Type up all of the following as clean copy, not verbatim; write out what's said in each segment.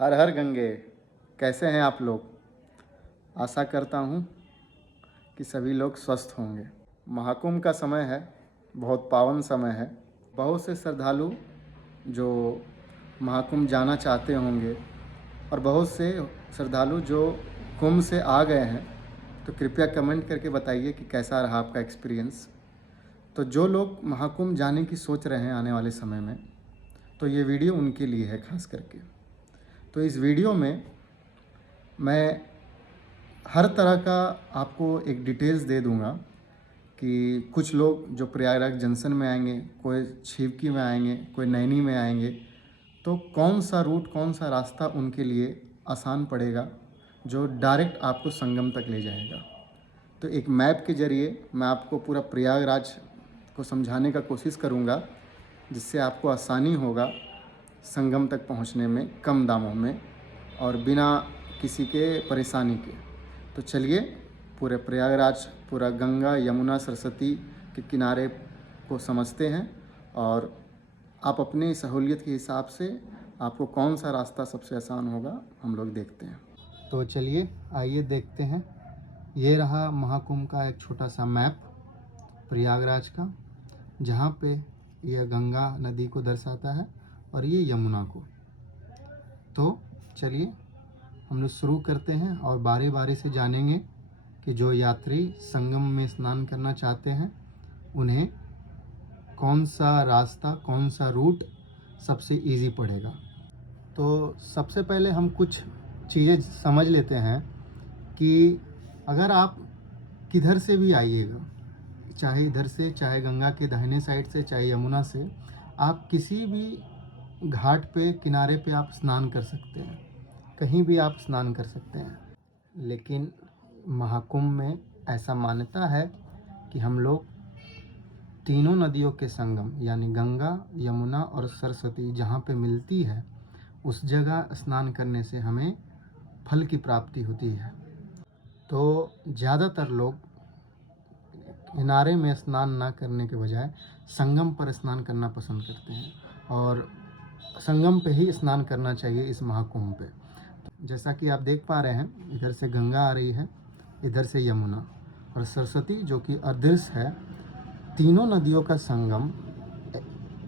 हर हर गंगे। कैसे हैं आप लोग? आशा करता हूँ कि सभी लोग स्वस्थ होंगे। महाकुंभ का समय है, बहुत पावन समय है। बहुत से श्रद्धालु जो महाकुंभ जाना चाहते होंगे और बहुत से श्रद्धालु जो कुंभ से आ गए हैं, तो कृपया कमेंट करके बताइए कि कैसा रहा आपका एक्सपीरियंस। तो जो लोग महाकुंभ जाने की सोच रहे हैं आने वाले समय में, तो ये वीडियो उनके लिए है खास करके। तो इस वीडियो में मैं हर तरह का आपको एक डिटेल्स दे दूंगा कि कुछ लोग जो प्रयागराज जंक्शन में आएंगे, कोई छिवकी में आएंगे, कोई नैनी में आएंगे, तो कौन सा रूट, कौन सा रास्ता उनके लिए आसान पड़ेगा जो डायरेक्ट आपको संगम तक ले जाएगा। तो एक मैप के ज़रिए मैं आपको पूरा प्रयागराज को समझाने का कोशिश करूँगा, जिससे आपको आसानी होगा संगम तक पहुँचने में कम दामों में और बिना किसी के परेशानी के। तो चलिए पूरे प्रयागराज, पूरा गंगा यमुना सरस्वती के किनारे को समझते हैं और आप अपनी सहूलियत के हिसाब से आपको कौन सा रास्ता सबसे आसान होगा हम लोग देखते हैं। तो चलिए आइए देखते हैं। ये रहा महाकुंभ का एक छोटा सा मैप प्रयागराज का, जहाँ पे यह गंगा नदी को दर्शाता है और ये यमुना को। तो चलिए हम लोग शुरू करते हैं और बारी बारी से जानेंगे कि जो यात्री संगम में स्नान करना चाहते हैं उन्हें कौन सा रास्ता, कौन सा रूट सबसे इजी पड़ेगा। तो सबसे पहले हम कुछ चीज़ें समझ लेते हैं कि अगर आप किधर से भी आइएगा, चाहे इधर से, चाहे गंगा के दाहिने साइड से, चाहे यमुना से, आप किसी भी घाट पे, किनारे पे आप स्नान कर सकते हैं, कहीं भी आप स्नान कर सकते हैं। लेकिन महाकुंभ में ऐसा मान्यता है कि हम लोग तीनों नदियों के संगम यानी गंगा, यमुना और सरस्वती जहाँ पे मिलती है, उस जगह स्नान करने से हमें फल की प्राप्ति होती है। तो ज़्यादातर लोग किनारे में स्नान ना करने के बजाय संगम पर स्नान करना पसंद करते हैं और संगम पे ही स्नान करना चाहिए इस महाकुंभ पे। जैसा कि आप देख पा रहे हैं, इधर से गंगा आ रही है, इधर से यमुना और सरस्वती जो कि अदृश्य है। तीनों नदियों का संगम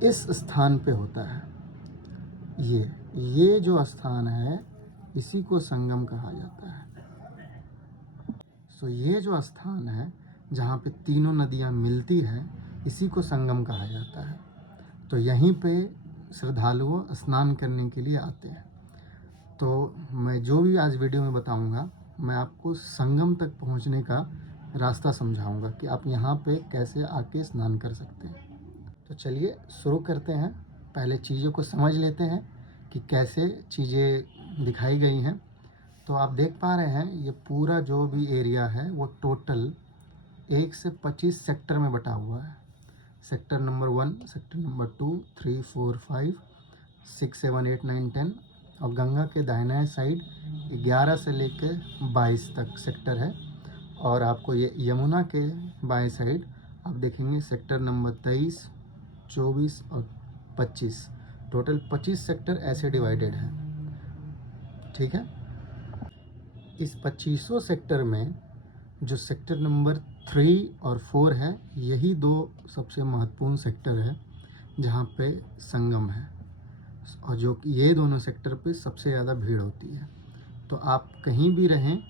इस स्थान पे होता है। ये जो स्थान है, इसी को संगम कहा जाता है। ये जो स्थान है जहाँ पे तीनों नदियाँ मिलती हैं, इसी को संगम कहा जाता है। तो यहीं पे श्रद्धालु स्नान करने के लिए आते हैं। तो मैं जो भी आज वीडियो में बताऊंगा, मैं आपको संगम तक पहुंचने का रास्ता समझाऊंगा कि आप यहाँ पे कैसे आके स्नान कर सकते हैं। तो चलिए शुरू करते हैं। पहले चीज़ों को समझ लेते हैं कि कैसे चीज़ें दिखाई गई हैं। तो आप देख पा रहे हैं, ये पूरा जो भी एरिया है वो टोटल 1 से 25 सेक्टर में बटा हुआ है। सेक्टर नंबर 1, सेक्टर नंबर 2, 3, 4, 5, 6, 7, 8, 9, 10 और गंगा के दाहिने साइड 11 से लेकर 22 तक सेक्टर है। और आपको ये यमुना के बाएं साइड आप देखेंगे सेक्टर नंबर 23, 24 और 25, टोटल 25 सेक्टर ऐसे डिवाइडेड हैं। ठीक है। इस 2500 सेक्टर में जो सेक्टर नंबर 3 और 4 है, यही दो सबसे महत्वपूर्ण सेक्टर है जहाँ पे संगम है और जो ये दोनों सेक्टर पे सबसे ज़्यादा भीड़ होती है। तो आप कहीं भी रहें,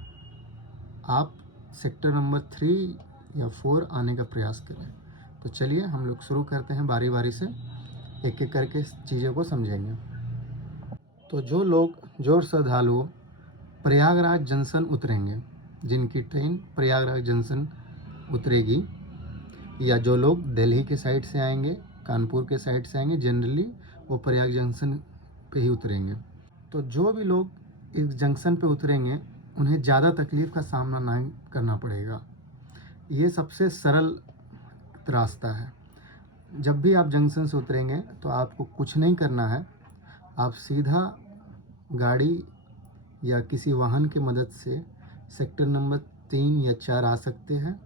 आप सेक्टर नंबर 3 या 4 आने का प्रयास करें। तो चलिए हम लोग शुरू करते हैं, बारी बारी से एक एक करके चीज़ों को समझेंगे। तो जो श्रद्धालु प्रयागराज जंक्शन उतरेंगे, जिनकी ट्रेन प्रयागराज जंक्शन उतरेगी, या जो लोग दिल्ली के साइड से आएंगे, कानपुर के साइड से आएंगे, जनरली वो प्रयाग जंक्शन पे ही उतरेंगे। तो जो भी लोग इस जंक्शन पे उतरेंगे, उन्हें ज़्यादा तकलीफ़ का सामना नहीं करना पड़ेगा। ये सबसे सरल रास्ता है। जब भी आप जंक्शन से उतरेंगे तो आपको कुछ नहीं करना है, आप सीधा गाड़ी या किसी वाहन की मदद से सेक्टर नंबर 3 या 4 आ सकते हैं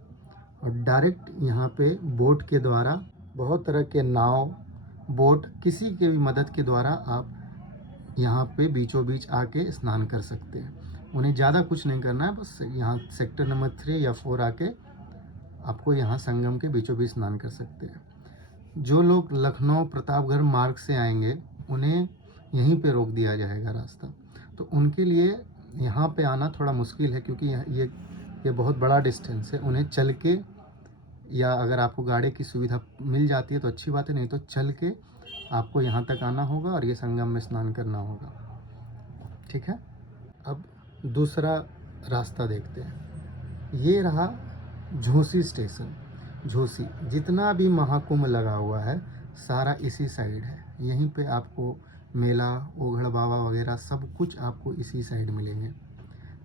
और डायरेक्ट यहाँ पे बोट के द्वारा, बहुत तरह के नाव, बोट, किसी के भी मदद के द्वारा आप यहाँ पे बीचों बीच आके स्नान कर सकते हैं। उन्हें ज़्यादा कुछ नहीं करना है, बस यहाँ सेक्टर नंबर 3 या 4 आके आपको यहाँ संगम के बीचों बीच स्नान कर सकते हैं। जो लोग लखनऊ प्रतापगढ़ मार्ग से आएंगे उन्हें यहीं पे रोक दिया जाएगा रास्ता। तो उनके लिए यहाँ पे आना थोड़ा मुश्किल है, क्योंकि ये बहुत बड़ा डिस्टेंस है। उन्हें चल के, या अगर आपको गाड़ी की सुविधा मिल जाती है तो अच्छी बात है, नहीं तो चल के आपको यहाँ तक आना होगा और ये संगम में स्नान करना होगा। ठीक है, अब दूसरा रास्ता देखते हैं। ये रहा झूसी स्टेशन। झूसी, जितना भी महाकुंभ लगा हुआ है सारा इसी साइड है। यहीं पे आपको मेला, ओघड़ बाबा वगैरह सब कुछ आपको इसी साइड मिलेंगे।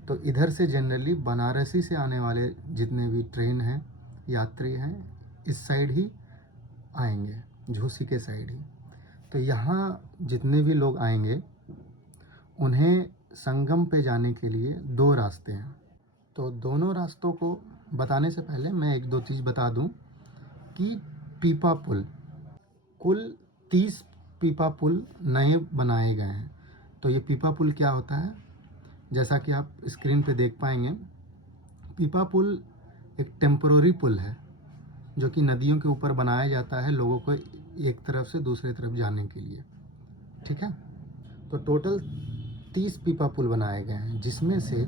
तो इधर से जनरली बनारसी से आने वाले जितने भी ट्रेन हैं, यात्री हैं, इस साइड ही आएंगे, झूसी के साइड ही। तो यहाँ जितने भी लोग आएंगे उन्हें संगम पे जाने के लिए 2 रास्ते हैं। तो दोनों रास्तों को बताने से पहले मैं 1-2 चीज़ बता दूं कि पीपा पुल, कुल 30 पीपा पुल नए बनाए गए हैं। तो ये पीपा पुल क्या होता है, जैसा कि आप स्क्रीन पे देख पाएंगे, पीपा पुल एक टेम्पररी पुल है जो कि नदियों के ऊपर बनाया जाता है लोगों को एक तरफ से दूसरे तरफ जाने के लिए। ठीक है, तो टोटल 30 पीपा पुल बनाए गए हैं, जिसमें से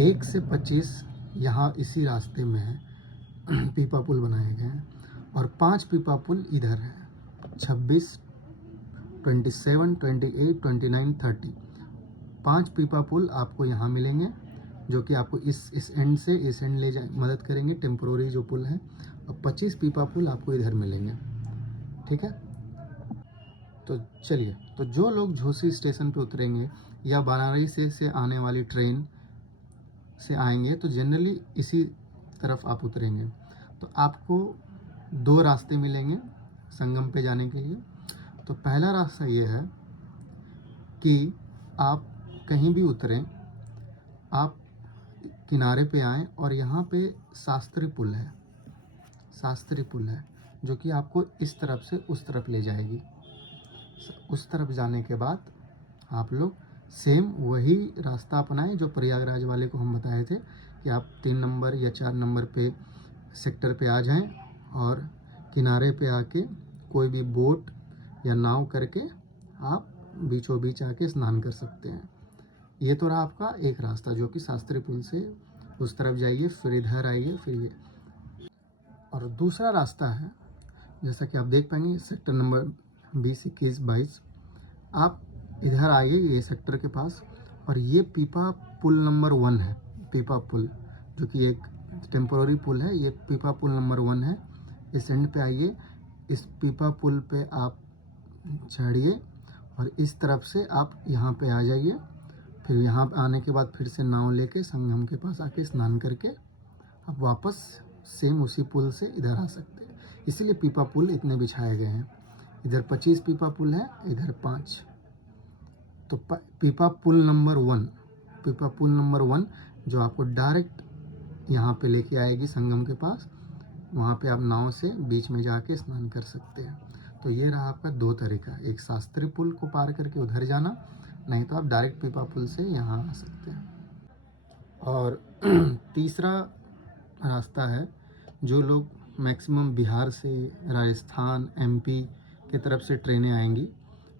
1 से 25 यहाँ इसी रास्ते में है पीपा पुल बनाए गए हैं, और 5 पीपा पुल इधर है, 26, 27, 28, 29, 30। 5 पीपा पुल आपको यहाँ मिलेंगे, जो कि आपको इस एंड से इस एंड ले जाए मदद करेंगे, टेम्पोररी जो पुल है। और 25 पीपा पुल आपको इधर मिलेंगे। ठीक है, तो चलिए, तो जो लोग झूसी स्टेशन पे उतरेंगे या बनारसी से आने वाली ट्रेन से आएंगे तो जनरली इसी तरफ आप उतरेंगे। तो आपको 2 रास्ते मिलेंगे संगम पे जाने के लिए। तो पहला रास्ता ये है कि आप कहीं भी उतरें, आप किनारे पे आएँ और यहाँ पे शास्त्री पुल है, शास्त्री पुल है जो कि आपको इस तरफ से उस तरफ ले जाएगी। उस तरफ जाने के बाद आप लोग सेम वही रास्ता अपनाएं जो प्रयागराज वाले को हम बताए थे कि आप 3 नंबर या 4 नंबर पे सेक्टर पे आ जाएं और किनारे पे आके कोई भी बोट या नाव करके आप बीचों बीच आके स्नान कर सकते हैं। ये तो रहा आपका एक रास्ता जो कि शास्त्री पुल से उस तरफ जाइए, फिर इधर आइए, फिर ये। और दूसरा रास्ता है, जैसा कि आप देख पाएंगे सेक्टर नंबर 20, 21, 22। आप इधर आइए ये सेक्टर के पास, और ये पीपा पुल नंबर 1 है। पीपा पुल जो कि एक टेम्पोररी पुल है, ये पीपा पुल नंबर 1 है। इस एंड पे आइए, इस पीपा पुल पे आप चढ़िए और इस तरफ से आप यहाँ पे आ जाइए। फिर यहाँ आने के बाद फिर से नाव लेके संगम के पास आके स्नान करके आप वापस सेम उसी पुल से इधर आ सकते हैं। इसीलिए पीपा पुल इतने बिछाए गए हैं। इधर 25 पीपा पुल है, इधर 5। तो पीपा पुल नंबर 1, पीपा पुल नंबर 1 जो आपको डायरेक्ट यहाँ पे लेके आएगी संगम के पास। वहाँ पे आप नाव से बीच में जाके स्नान कर सकते हैं। तो ये रहा आपका 2 तरीका, एक शास्त्री पुल को पार करके उधर जाना, नहीं तो आप डायरेक्ट पीपा पुल से यहाँ आ सकते हैं। और तीसरा रास्ता है, जो लोग मैक्सिमम बिहार से, राजस्थान, एमपी की तरफ से ट्रेनें आएंगी,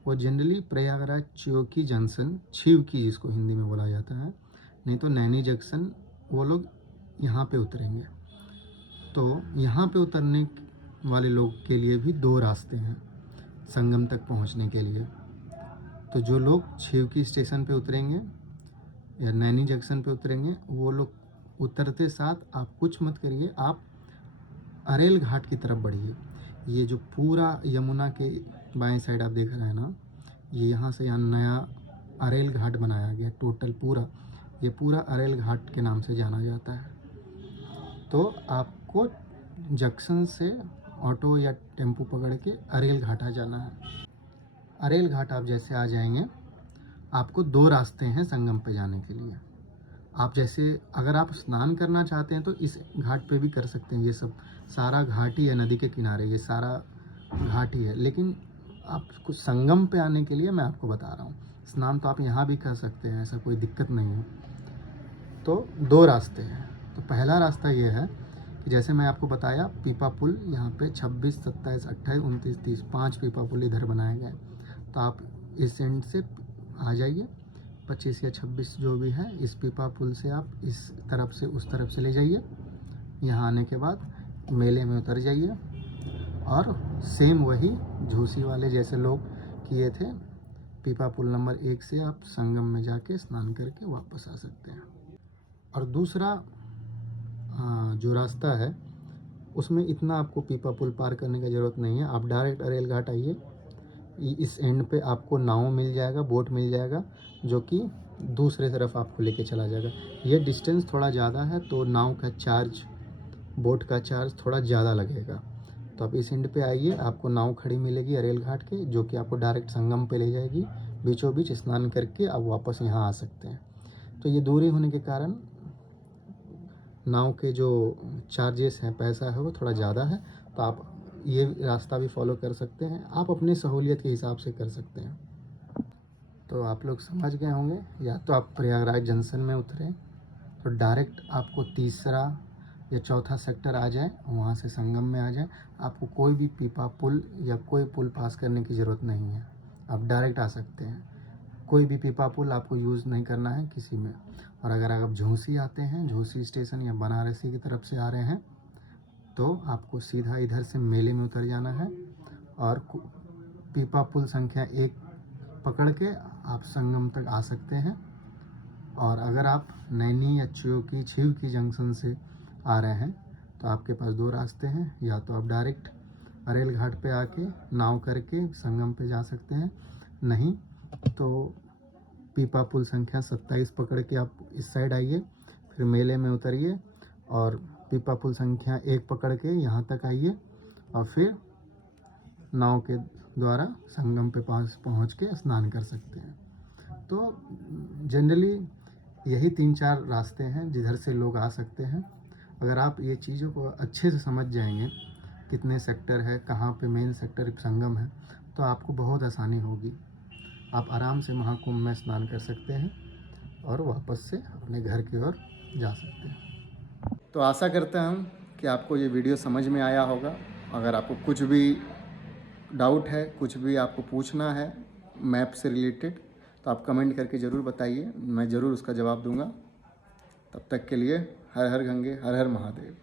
वो जनरली प्रयागराज चियोकी जंक्शन, छिवकी जिसको हिंदी में बोला जाता है, नहीं तो नैनी जंक्शन, वो लोग यहाँ पे उतरेंगे। तो यहाँ पे उतरने वाले लोग के लिए भी 2 रास्ते हैं संगम तक पहुँचने के लिए। तो जो लोग छिवकी स्टेशन पे उतरेंगे या नैनी जंक्शन पे उतरेंगे, वो लोग उतरते साथ आप कुछ मत करिए, आप अरेल घाट की तरफ बढ़िए। ये जो पूरा यमुना के बाएं साइड आप देख रहे हैं ना, ये यहाँ से यहाँ नया अरेल घाट बनाया गया, टोटल पूरा ये पूरा अरेल घाट के नाम से जाना जाता है। तो आपको जंक्शन से ऑटो या टेम्पो पकड़ के अरेल घाट आ जाना है। अरेल घाट आप जैसे आ जाएंगे, आपको 2 रास्ते हैं संगम पे जाने के लिए। आप जैसे अगर आप स्नान करना चाहते हैं तो इस घाट पे भी कर सकते हैं। ये सब सारा घाट ही है, नदी के किनारे ये सारा घाट ही है। लेकिन आपको संगम पे आने के लिए मैं आपको बता रहा हूँ, स्नान तो आप यहाँ भी कर सकते हैं, ऐसा कोई दिक्कत नहीं है। तो 2 रास्ते हैं। तो पहला रास्ता ये है कि जैसे मैं आपको बताया, पीपा पुल यहाँ पे 26, 27, 28, 29, 30 5 पीपा पुल इधर बनाए गए। तो आप इस एंड से आ जाइए, 25 या 26 जो भी है, इस पीपा पुल से आप इस तरफ से उस तरफ से ले जाइए। यहाँ आने के बाद मेले में उतर जाइए और सेम वही झूसी वाले जैसे लोग किए थे, पीपा पुल नंबर 1 से आप संगम में जाके स्नान करके वापस आ सकते हैं। और दूसरा जो रास्ता है उसमें इतना आपको पीपा पुल पार करने की ज़रूरत नहीं है। आप डायरेक्ट अरेल घाट आइए, इस एंड पे आपको नाव मिल जाएगा, बोट मिल जाएगा, जो कि दूसरे तरफ आपको लेके चला जाएगा। ये डिस्टेंस थोड़ा ज़्यादा है तो नाव का चार्ज, बोट का चार्ज थोड़ा ज़्यादा लगेगा। तो आप इस एंड पे आइए, आपको नाव खड़ी मिलेगी अरेल घाट के, जो कि आपको डायरेक्ट संगम पे ले जाएगी। बीचों बीच स्नान करके आप वापस यहाँ आ सकते हैं। तो ये दूरी होने के कारण नाव के जो चार्जेस हैं, पैसा है, वो थोड़ा ज़्यादा है। तो आप ये रास्ता भी फॉलो कर सकते हैं, आप अपनी सहूलियत के हिसाब से कर सकते हैं। तो आप लोग समझ गए होंगे। या तो आप प्रयागराज जंक्शन में उतरें तो डायरेक्ट आपको तीसरा या चौथा सेक्टर आ जाए, वहाँ से संगम में आ जाए। आपको कोई भी पीपा पुल या कोई पुल पास करने की ज़रूरत नहीं है, आप डायरेक्ट आ सकते हैं। कोई भी पीपा पुल आपको यूज़ नहीं करना है किसी में। और अगर आप झूसी आते हैं, झूसी स्टेशन या बनारसी की तरफ से आ रहे हैं, तो आपको सीधा इधर से मेले में उतर जाना है और पीपा पुल संख्या 1 पकड़ के आप संगम तक आ सकते हैं। और अगर आप नैनी या छिवकी जंक्शन से आ रहे हैं तो आपके पास 2 रास्ते हैं। या तो आप डायरेक्ट अरेल घाट पे आके नाव करके संगम पे जा सकते हैं, नहीं तो पीपा पुल संख्या 27 पकड़ के आप इस साइड आइए, फिर मेले में उतरिए और पीपा पुल संख्या 1 पकड़ के यहाँ तक आइए और फिर नाव के द्वारा संगम पे पास पहुँच के स्नान कर सकते हैं। तो जनरली यही 3-4 रास्ते हैं जिधर से लोग आ सकते हैं। अगर आप ये चीज़ों को अच्छे से समझ जाएंगे, कितने सेक्टर है, कहाँ पे मेन सेक्टर संगम है, तो आपको बहुत आसानी होगी। आप आराम से महाकुंभ में स्नान कर सकते हैं और वापस से अपने घर की ओर जा सकते हैं। तो आशा करता हूँ कि आपको ये वीडियो समझ में आया होगा। अगर आपको कुछ भी डाउट है, कुछ भी आपको पूछना है मैप से रिलेटेड, तो आप कमेंट करके ज़रूर बताइए, मैं ज़रूर उसका जवाब दूंगा। तब तक के लिए हर हर गंगे, हर हर महादेव।